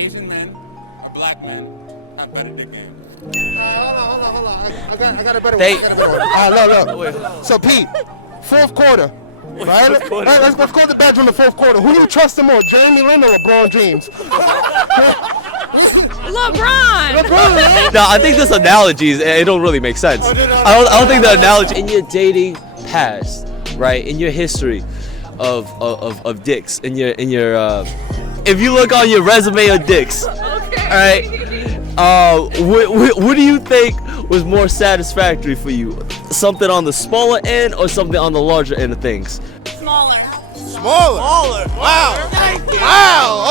Asian men or black men have better dick game? Hold on. I got a better one. Look. So, Pete, fourth quarter. Right? Let's go to the bedroom in the fourth quarter. Who do you trust the more, Jamie Lin or LeBron James? LeBron. No, I think this analogy it don't really make sense. I don't think the analogy in your dating past, right? In your history of dicks, in your if you look on your resume of dicks, all right. What do you think was more satisfactory for you? Something on the smaller end or something on the larger end of things? Smaller. Wow. Wow.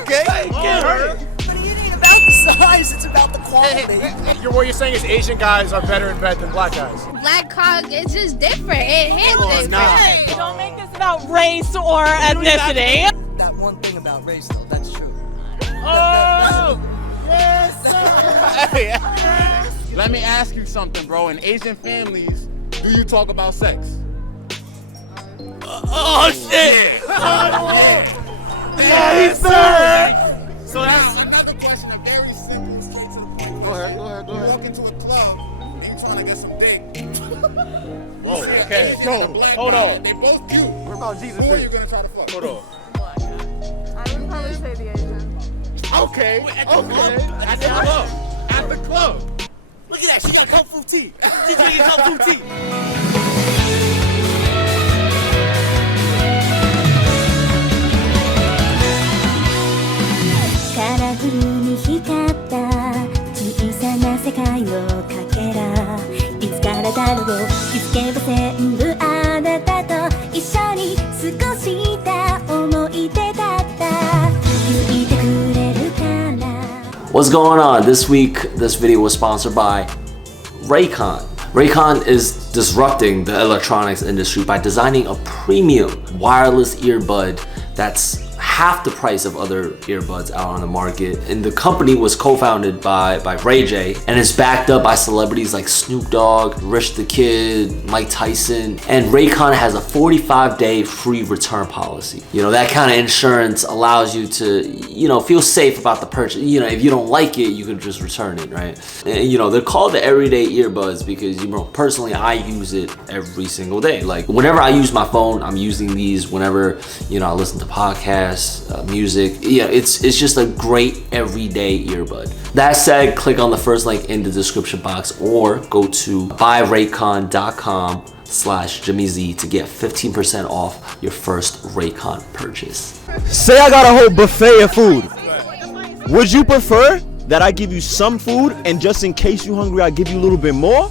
Okay. But it ain't about the size, it's about the quality. What you're saying is Asian guys are better in bed than black guys. Black cock, it's just different. It hits different. Hey, don't make this about race or ethnicity. That one thing about race, though, that's true. Oh! Yes, Yes. Let me ask you something, bro. In Asian families, do you talk about sex? Oh shit! Yes, sir! So that's another question. I'm very simple, straight to the point. Go ahead. You walk into a club and you trying to get some dick. Whoa, okay. Hold on. They both cute. What about Jesus? Who are you gonna try to fuck? Hold on. I would probably say the Asian. Okay. At the club. Look at that, she got kung fu tea. She's drinking kung fu tea. What's going on? This week, this video was sponsored by Raycon. Raycon is disrupting the electronics industry by designing a premium wireless earbud that's half the price of other earbuds out on the market. And the company was co-founded by Ray J and is backed up by celebrities like Snoop Dogg, Rich the Kid, Mike Tyson. And Raycon has a 45-day free return policy. You know, that kind of insurance allows you to, you know, feel safe about the purchase. You know, if you don't like it, you can just return it, right? And, you know, they're called the everyday earbuds because, you know, personally, I use it every single day. Like, whenever I use my phone, I'm using these. Whenever, you know, I listen to podcasts, music, yeah, it's just a great everyday earbud. That said, click on the first link in the description box or go to buyraycon.com/JimmyZ to get 15% off your first Raycon purchase. Say I got a whole buffet of food. Would you prefer that I give you some food and just in case you're hungry, I give you a little bit more?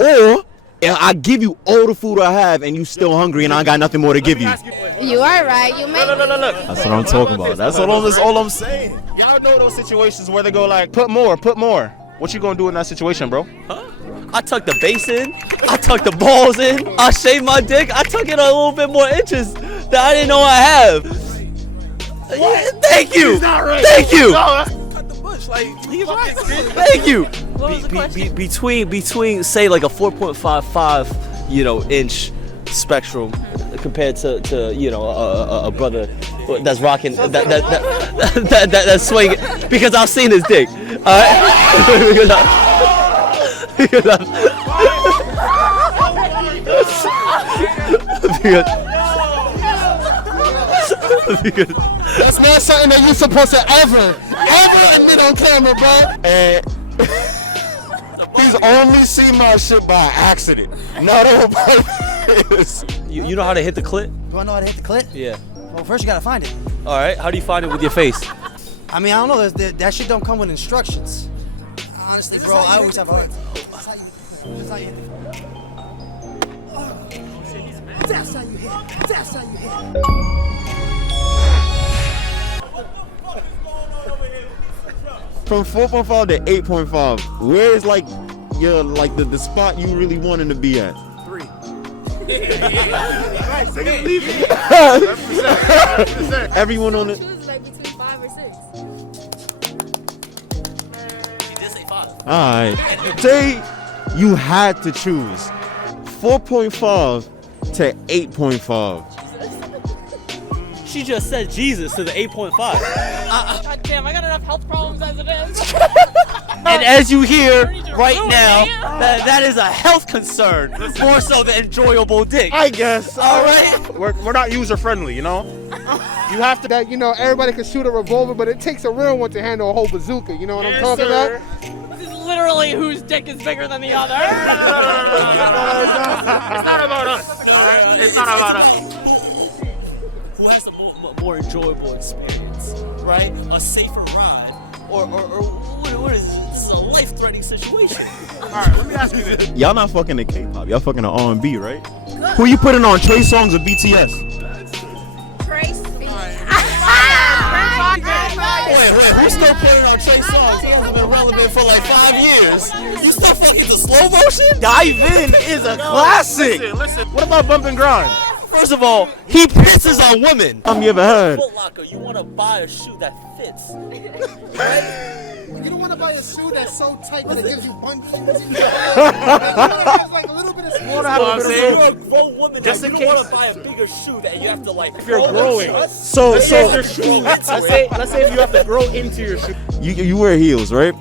Or I give you all the food I have and you still hungry and I got nothing more to give you? You are right. You make Look. That's what I'm talking about. That's all I'm saying. Y'all know those situations where they go like, put more. What you gonna do in that situation, bro? Huh? I tuck the base in, I tuck the balls in, I shave my dick, I tuck it a little bit more inches that I didn't know I have. What? Thank you. Thank you. Cut the bush, like, he's right. Thank you. What was the question? Between say like a 4.55, you know, inch spectrum compared to you know a brother that's rocking that's swinging, because I've seen his dick. All right. That's not something that you're supposed to ever admit on camera, bro. And he's only seen my shit by accident, not on purpose. You know how to hit the clit? Do I know how to hit the clit? Yeah. Well, first you gotta find it. All right. How do you find it with your face? I mean, I don't know. That shit don't come with instructions. Honestly, bro, I always have a hard time. That's how you hit it. That's how you hit it. That's how you hit it. From 4.5 to 8.5, where is like your the spot you really wanting to be at? 3. Everyone on it. choose like between 5 or 6. You did say 5. Alright. Say you had to choose 4.5 to 8.5. She just said Jesus to the 8.5. God damn, I got enough health problems as it is. And as you hear Furniture right ruined, now, man. that is a health concern more so than enjoyable dick. I guess. All right. We're not user friendly, you know. You have to. That, you know, everybody can shoot a revolver, but it takes a real one to handle a whole bazooka. You know what I'm talking about? This is literally whose dick is bigger than the other. It's not about us. All right? It's not about us. Who has a more enjoyable experience, right? A safer ride, or what is this? This is a life-threatening situation. All right, let me ask you this. Y'all not fucking the K-pop. Y'all fucking the R&B, right? Who you putting on, Trey Songz or BTS? Wait, who's still putting on Trey Songz? He hasn't been relevant for like 5 years. You still fucking to slow motion? Dive In is a classic. Listen. What about Bump and Grind? First of all, he pisses on women. You ever heard? Foot Locker, you want to buy a shoe that fits. You don't want to buy a shoe that's so tight that it gives you bungee. Like a little bit of You're a grown woman, Just you in don't case. want to buy a bigger shoe that you have to like. If you're growing. So Let's say if you have to grow into your shoe. you wear heels, right?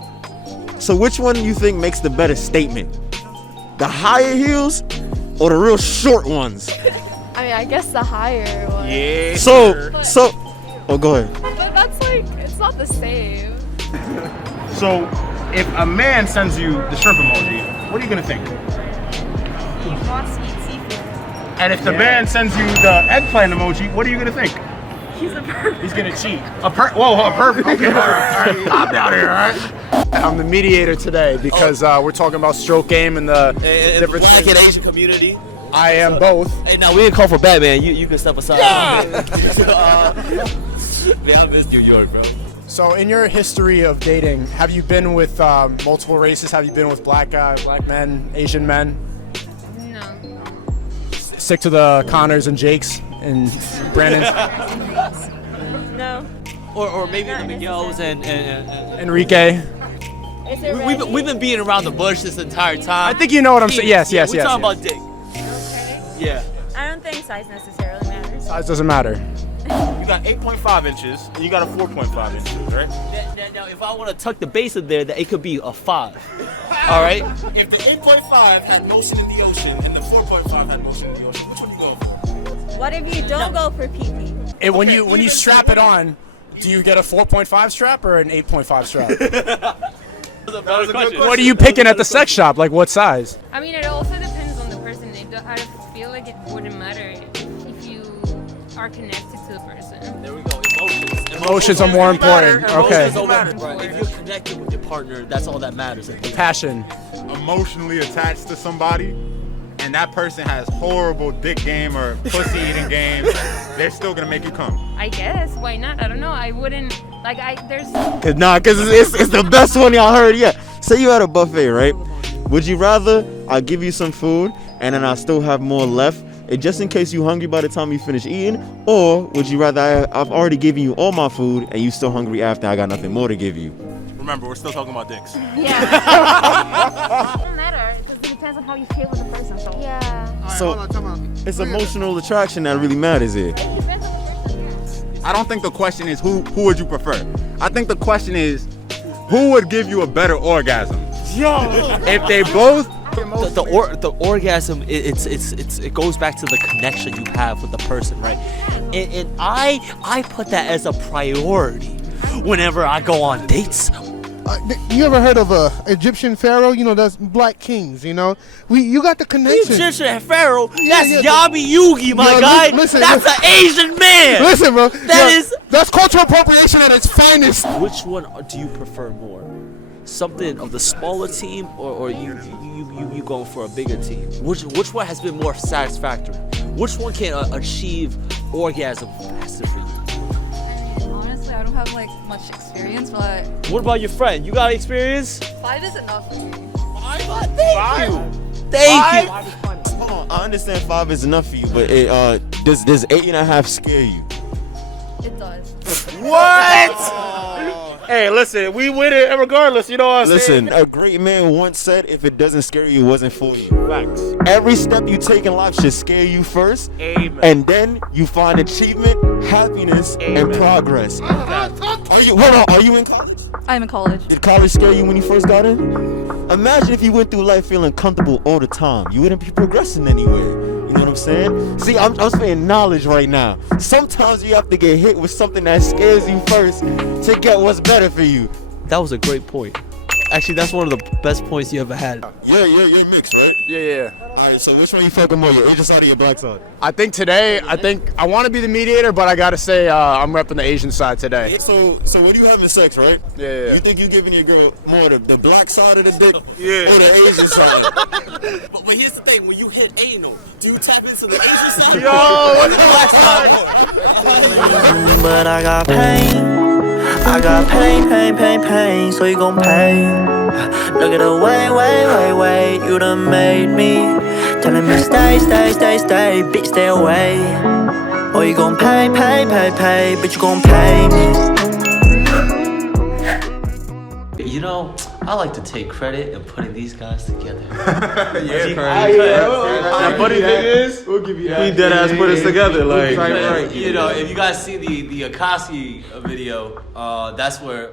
So which one do you think makes the better statement? The higher heels or the real short ones? I mean, I guess the higher one. Yeah. So oh, go ahead. But that's like, it's not the same. So, if a man sends you the shrimp emoji, what are you gonna think? He wants to eat seafood. And if the man sends you the eggplant emoji, what are you gonna think? He's a pervert. He's gonna cheat. A perfect. Okay, all right. Stop down here, all right? I'm the mediator today because we're talking about stroke game and the In the different black things. and Asian community. I am both. Hey, now we didn't call for Batman. You can step aside. Yeah, I miss New York, bro. So, in your history of dating, have you been with multiple races? Have you been with black men, Asian men? No. Stick to the Connors and Jakes and Brandons. No. Or maybe the Miguels and Enrique. we've been beating around the bush this entire time. I think you know what I'm saying. Yes. We're talking about dick. Yeah. I don't think size necessarily matters. Size doesn't matter. You got 8.5 inches and you got a 4.5 inches, right? Now, if I want to tuck the base in there, that it could be a 5. All right. If the 8.5 had motion in the ocean and the 4.5 had motion in the ocean, which one you go for? What if you don't go for PP? And when you strap it on, do you get a 4.5 strap or an 8.5 strap? What are you picking at the sex shop? Like what size? I mean, it also depends on the person. I feel like it wouldn't matter if you are connected to the person. There we go. Emotions. Emotions are more important. Okay. Emotions are more- If you're connected with your partner, that's all that matters. Passion. Emotionally attached to somebody, and that person has horrible dick game or pussy eating game, they're still gonna make you come. I guess. Why not? I don't know. I wouldn't. Like, there's. Cause it's the best one y'all heard yet. Say you at a buffet, right? Would you rather I give you some food and then I still have more left, and just in case you hungry by the time you finish eating, or would you rather I've already given you all my food and you still hungry after I got nothing more to give you? Remember, we're still talking about dicks. Yeah. It doesn't matter. It depends on how you feel with the person. So. Yeah. So it's emotional attraction that really matters here. It depends on the person. Yeah. I don't think the question is who would you prefer. I think the question is who would give you a better orgasm. If they both. The orgasm, it goes back to the connection you have with the person, right? And I put that as a priority whenever I go on dates. You ever heard of a Egyptian pharaoh? You know, that's black kings. You know, you got the connection. Egyptian pharaoh, Yeah, that's yeah. Yabi Yugi, my Yo, guy. listen, That's an Asian man. Listen, bro. That's cultural appropriation at its finest. Which one do you prefer more? Something of the smaller team, or you going for a bigger team? Which one has been more satisfactory? Which one can achieve orgasm faster for you? Honestly, I don't have like much experience, but What about your friend? You got experience? 5 is enough for me. Thank you. Thank you. I understand 5 is enough for you, but does 8.5 scare you? It does. What? Hey, listen, we win it regardless. You know what I'm saying? Listen, a great man once said, if it doesn't scare you, it wasn't for you. Facts. Every step you take in life should scare you first. Amen. And then you find achievement, happiness, and progress. Are you in college? I'm in college. Did college scare you when you first got in? Imagine if you went through life feeling comfortable all the time. You wouldn't be progressing anywhere. You know what I'm saying? See, I'm spitting knowledge right now. Sometimes you have to get hit with something that scares you first to get what's better for you. That was a great point. Actually, that's one of the best points you ever had. Yeah, you're mixed, right? Yeah. Alright, so which one you fucking more, your Asian side or your black side? I think today, I want to be the mediator, but I gotta say I'm repping the Asian side today. So when you having sex, right? Yeah. You think you giving your girl more the black side of the dick or Yeah. the Asian side? But here's the thing: when you hit anal, do you tap into the Asian side? Yo, what's the black side? But I got pain. I got pain, so you gon' pay. Look at the way you done made me. Telling me stay, bitch, stay away. Or you gon' pay, bitch, you gon' pay me. You know, I like to take credit in putting these guys together. The funny thing is, we'll give you that. We dead ass put us together, like. You know, if you guys see the Akasi video, that's where